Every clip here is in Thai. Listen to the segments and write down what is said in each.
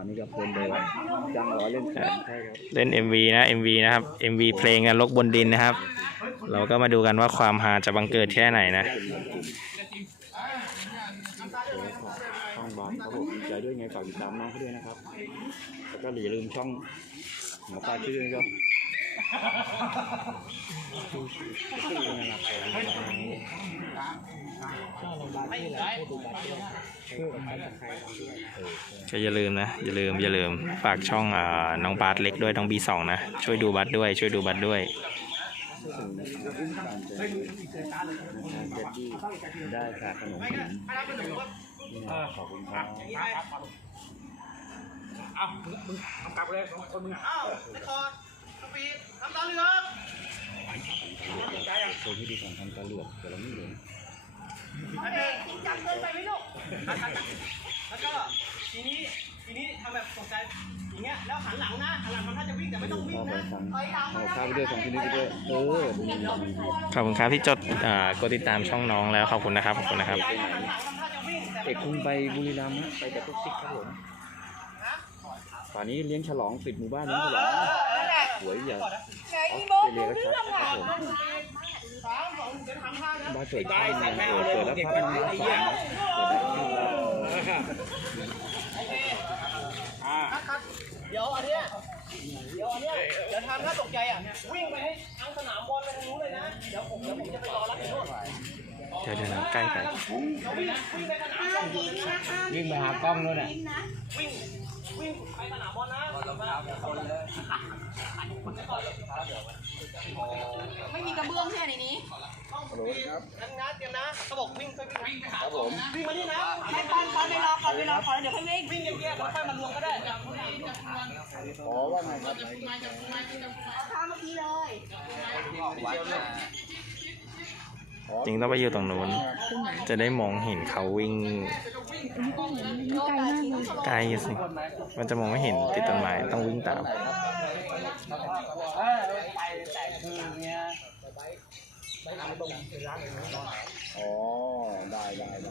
อันนี้ก็เพลินเลยว่าจังร้อยเล่นแสนใช่ครับเล่น MV นะ MV นะครับ MV เพลงนรกบนดินนะครับ เราก็มาดูกันว่าความฮาจะบังเกิดแค่ไหนนะช่องบาสครับผมดีใจด้วยไงฝากติดตามน้องเขาด้วยนะครับ แล้วก็อย่าลืมช่องหมอปลาชื่อด้วยครับ ก็อย่าลืมนะ อย่าลืมอย่าลืมฝากช่องอน้องบาสเล็กด้วยน้องบีสองนะ ช่วยดูบัสด้วย ช่วยดูบัสด้วยได้ค่ะขนมขอบคุณครับเอามึงทำกลับเลยสองคนมึงอ้าวไอ้คอร์ดสปีดทำตาเหลืองโซนที่ดีของทำตาเหลือกแต่เราไม่เหลืองจับเกินไปไหมลูกแล้วก็ทีนี้ทีนี้ทำแบบตกใจ อย่างเงี้ยแล้วหันหลังนะหันหลังมันถ้าจะวิ่งแต่ไม่ต้องวิ่งข้าวไปนะฟังเอาข้าวไปด้วยสองที่นี้ไปด้วยเออขอบคุณครับที่จดอ่ากดติดตามช่องน้องแล้วขอบคุณนะครับขอบคุณนะครับ หันหลังทำท่าจะวิ่งแต่เอกคุณไปบุรีรัมย์ฮะไปแต่ตุ๊กติกครับผมป่านนี้เลี้ยงฉลองปิดหมู่บ้านเลี้ยงฉลองสวยอย่างออสเตรเลียก็ชัดครับผมสามสองเดี๋ยวทำท่านะบ้านเกิดข้าวนะเออเกิดแล้วภาพมันมาสองเกิดแล้วภาพ คัดเดี๋ยวอันเนี้ยเดี๋ยวอันเนี้ยเดี๋ยวทำ ถ้าตกใจอะ วิ่งไปให้ทั้งสนามบอลไปทางนู้นเลยนะ เดี๋ยวผมเดี๋ยวผมจะไปรอรับที่นู่นเดี๋ยวเดี๋ยวนะใกล้กันวิ่งวิ่งไปสนามบอลวิ่งมาหากล้องด้วยน่ะวิ่งวิ่งไปสนามบอลนะไม่มีกระเบื้องใช่ไหมในนี้ฮัลโหลครับนันนะเตรียมนะเขาบอกวิ่งไปวิ่งไปหาครับผมวิ่งมานี่นะให้ปอนป อนไปรอก่อนไปรอก่อนเดี๋ยวค่อยวิ่งวิ่งแยกๆแล้วค่อยมารวมก็ได้อ๋อว่าไงครับข้ามเมื่อกี้เลยจริงต้องไปอยู่ตรงนู้น จะได้มองเห็นเขาวิ่งไกลสิ มันจะมองไม่เห็นติดต้นไม้ต้องวิ่งตามอ๋อ ได้ได้ได้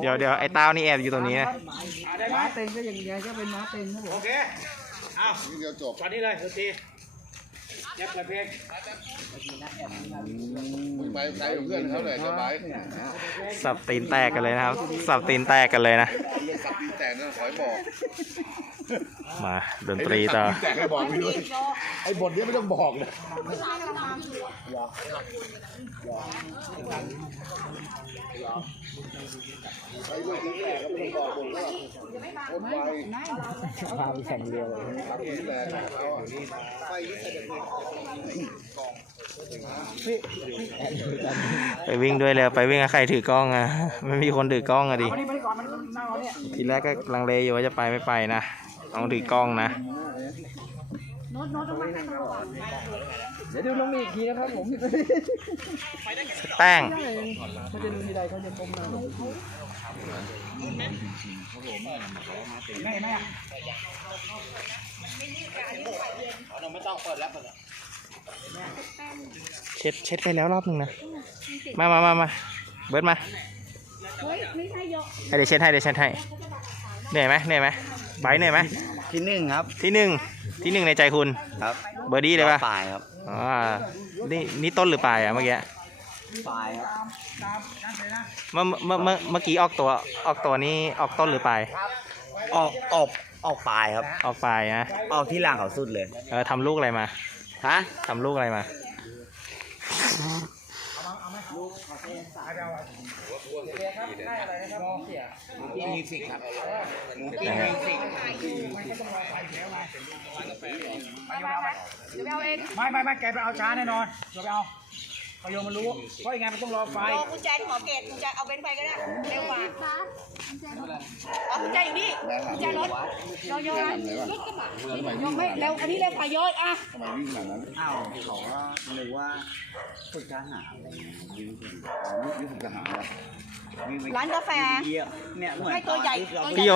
เดี๋ยวเดี๋ยวไอ้เต้านี่แอบอยู่ตรงนี้นะม้าเต็งก็อย่างเงี้ยก็เป็นม้าเต็งครับผมโอเคเอานี่เดียวจบตอนนี้เลยดนตรีเย็บเลยเพลง ไปไกลกับเพื่อนเขาเลยสบายสับตีนแตกกันเลยนะครับ สับตีนแตกกันเลยนะสับตีนแตกนั่นขอยบอกมาดนตรีต่อ แตกให้บอกพี่ด้วยไอ้บทเนี้ยไม่ต้องบอกนะไอ้เรื่องแรกก็ไม่ต้องบอกผมว่าคนไปพาไปแข่งเรือเลยครับนี่แหละเขาอะไปนี่แต่เด็ก ไปวิ่งด้วยเลยไปวิ่งกับใครถือกล้องอะไม่มีคนถือกล้องอะดิทีแรกก็ลังเลอยู่ว่าจะไปไม่ไปนะต้องถือกล้องนะเดี๋ยวดูลงอีกทีนะครับผมแป้งเขาจะดูทีไรเขาจะก้มหน้าลงเช็ดเช็ดไปแล้วรอบหนึ่งนะ มามามามาเบิร์ดมาเฮ้ยไม่ใช่ยกให้เดี๋ยวเช็ดให้เดี๋ยวเช็ดให้เหนื่อยไหมเหนื่อยไหมไบร์ทเหนื่อยไหมที่หนึ่งครับที่หนึ่งที่หนึ่งในใจคุณ ครับเบอร์ดี้เลยปะปลายครับอ๋อนี่นี่ต้นหรือปลายอะเมื่อกี้ ปลายครับเมื่อเมื่อเมื่อเมื่อกี้ออกตัวออกตัวนี้ออกต้นหรือปลาย ออกออกออกปลายครับ ออกปลายนะออกที่ล่างเขาสุดเลย เออทำลูกอะไรมาฮะทำลูกอะไรมา มิวสิกครับนะครับเดี๋ยวไปเอาเองไม่ไม่ไม่แกไปเอาช้าแน่นอนเดี๋ยวไปเอา เขาโยมมันรู้เพราะยังไงมันต้องรอไฟโยกุญแจที่หมอเกตกุญแจเอาเบนซ์ไปก็ได้เร็วกว่าเอากุญแจอยู่นี่กุญแจรถโยโย่รถกระบะโยไม่เร็วอันนี้เร็วกว่าโยอะทำไมวิ่งขนาดนั้นอ้าวเขาว่าหรือว่าฝึกทหารนี่นี่ผมทหารอะวิ่งไปร้านกาแฟเหยียบเนี่ยเหมือนให้ตัวใหญ่เราพี่โย